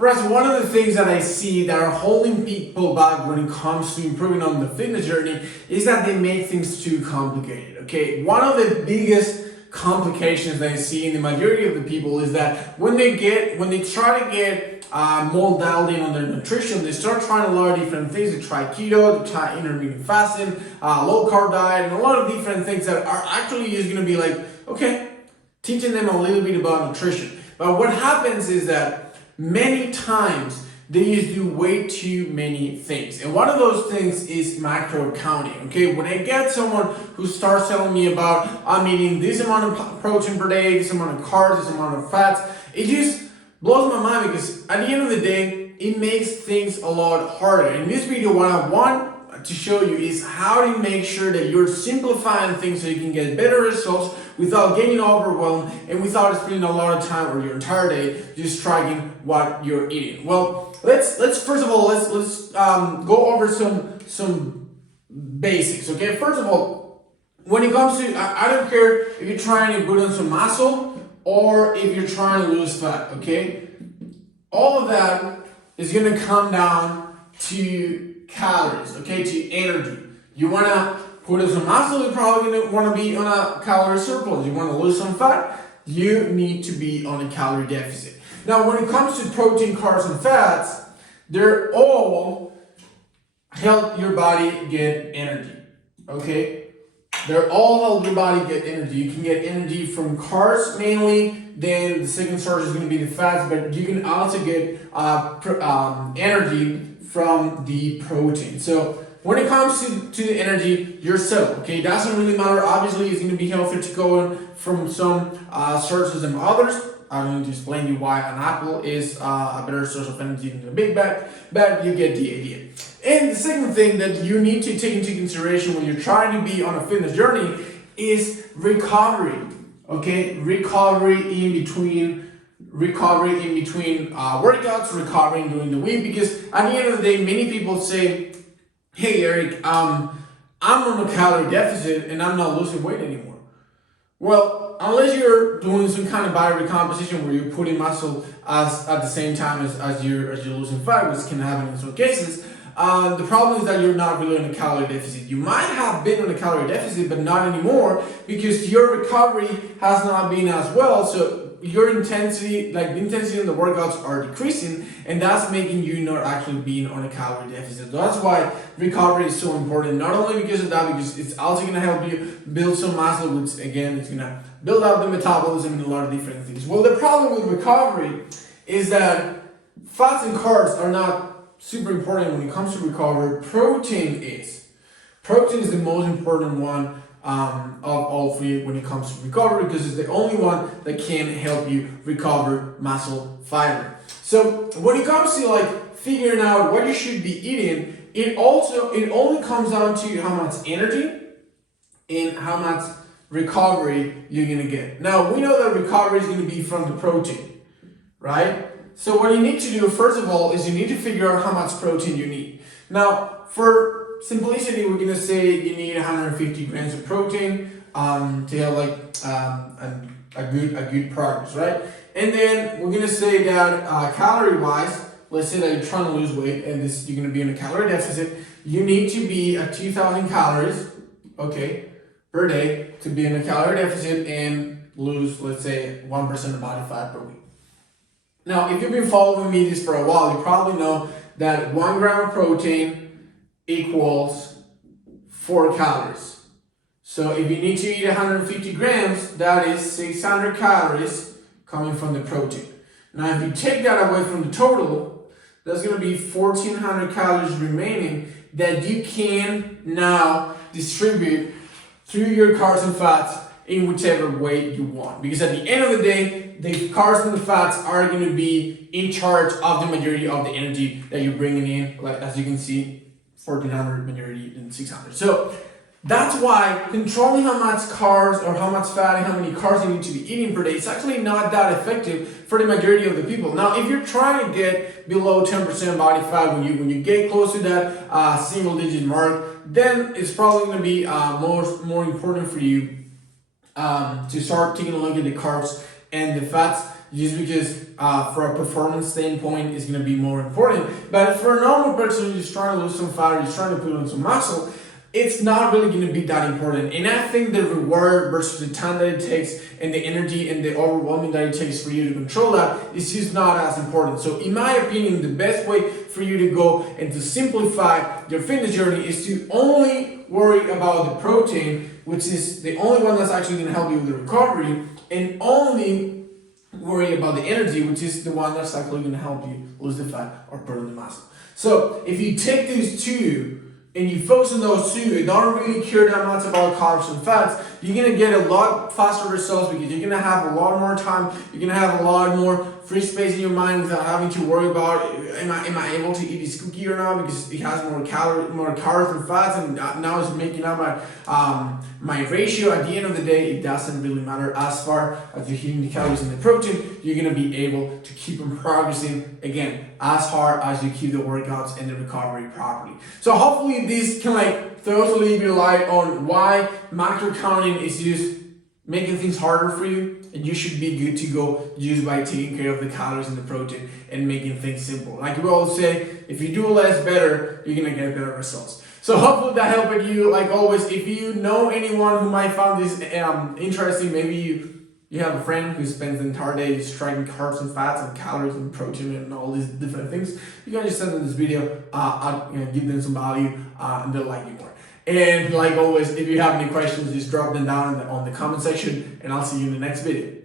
Whereas one of the things that I see that are holding people back when it comes to improving on the fitness journey is that they make things too complicated, okay? One of the biggest complications that I see in the majority of the people is that when they try to get more dialed in on their nutrition, they start trying a lot of different things. They try keto, they try intermittent fasting, low carb diet, and a lot of different things that are actually just going to be like, okay, teaching them a little bit about nutrition. But what happens is that many times they just do way too many things. And one of those things is macro counting. Okay, when I get someone who starts telling me about I'm eating this amount of protein per day, this amount of carbs, this amount of fats, it just blows my mind because at the end of the day, it makes things a lot harder. In this video, what I want to show you is how to make sure that you're simplifying things so you can get better results without getting overwhelmed and without spending a lot of time or your entire day just tracking what you're eating. Well, let's first of all let's go over some basics. Okay, first of all, when it comes to I don't care if you're trying to put on some muscle or if you're trying to lose fat. Okay, all of that is going to come down to calories, okay, to energy. You want to put on some muscle, you're probably going to want to be on a calorie surplus. You want to lose some fat, you need to be on a calorie deficit. Now, when it comes to protein, carbs, and fats, they're all help your body get energy, okay? They're all help your body get energy. You can get energy from carbs mainly, then the second source is going to be the fats, but you can also get energy from the protein. So when it comes to the energy, you're settled, okay? It doesn't really matter. Obviously, it's going to be healthier to go from some sources than others. I'm going to explain you why an apple is a better source of energy than a big bag, but you get the idea. And the second thing that you need to take into consideration when you're trying to be on a fitness journey is recovery, okay? Recovery in between workouts, recovering during the week, because at the end of the day, many people say, hey Eric, I'm on a calorie deficit and I'm not losing weight anymore. Well, unless you're doing some kind of body recomposition where you're putting muscle at the same time as you're losing fat, which can happen in some cases, the problem is that you're not really on a calorie deficit. You might have been on a calorie deficit, but not anymore because your recovery has not been as well. So your intensity, like the intensity of the workouts are decreasing, and that's making you not actually being on a calorie deficit. So that's why recovery is so important, not only because of that, because it's also going to help you build some muscle, which again, it's going to build up the metabolism and a lot of different things. Well, the problem with recovery is that fats and carbs are not super important when it comes to recovery. Protein is. Protein is the most important one of all three when it comes to recovery, because it's the only one that can help you recover muscle fiber. So when it comes to like figuring out what you should be eating, it only comes down to how much energy and how much recovery you're gonna get. Now we know that recovery is gonna be from the protein, right? So what you need to do first of all is you need to figure out how much protein you need. Now for simplicity, we're gonna say you need 150 grams of protein to have like a good progress, right? And then we're gonna say that calorie wise, let's say that you're trying to lose weight and you're gonna be in a calorie deficit. You need to be at 2,000 calories, okay, per day to be in a calorie deficit and lose, let's say, 1% of body fat per week. Now, if you've been following me this for a while, you probably know that 1 gram of protein equals 4 calories. So if you need to eat 150 grams, that is 600 calories coming from the protein. Now, if you take that away from the total, that's going to be 1,400 calories remaining that you can now distribute through your carbs and fats in whichever way you want. Because at the end of the day, the carbs and the fats are going to be in charge of the majority of the energy that you're bringing in. Like as you can see, 1,400 majority and 600. So that's why controlling how much carbs or how much fat and how many carbs you need to be eating per day is actually not that effective for the majority of the people. Now, if you're trying to get below 10% body fat, when you get close to that single digit mark, then it's probably going to be more important for you to start taking a look at the carbs and the fats just because for a performance standpoint it's going to be more important. But for a normal person who's trying to lose some fat or who's trying to put on some muscle, it's not really going to be that important. And I think the reward versus the time that it takes and the energy and the overwhelming that it takes for you to control that is just not as important. So in my opinion, the best way for you to go and to simplify your fitness journey is to only worry about the protein, which is the only one that's actually going to help you with the recovery, and only worry about the energy, which is the one that's actually going to help you lose the fat or burn the muscle. So if you take these two and you focus on those two and don't really care that much about carbs and fats, you're going to get a lot faster results because you're going to have a lot more time, you're going to have a lot more free space in your mind without having to worry about, am I able to eat this cookie or not because it has more carbs and fats, and now it's making up my ratio. At the end of the day, it doesn't really matter. As far as you're hitting the calories and the protein, you're going to be able to keep on progressing, again, as hard as you keep the workouts and the recovery properly. So hopefully this can throw a little bit of light on why macro counting is just making things harder for you, and you should be good to go just by taking care of the calories and the protein and making things simple. Like we always say, if you do less better, you're gonna get better results. So hopefully that helped you. Like always, if you know anyone who might find this interesting, maybe you have a friend who spends the entire day just tracking carbs and fats and calories and protein and all these different things, you can just send them this video, give them some value, and they'll like you more. And like always, if you have any questions, just drop them down on the comment section, and I'll see you in the next video.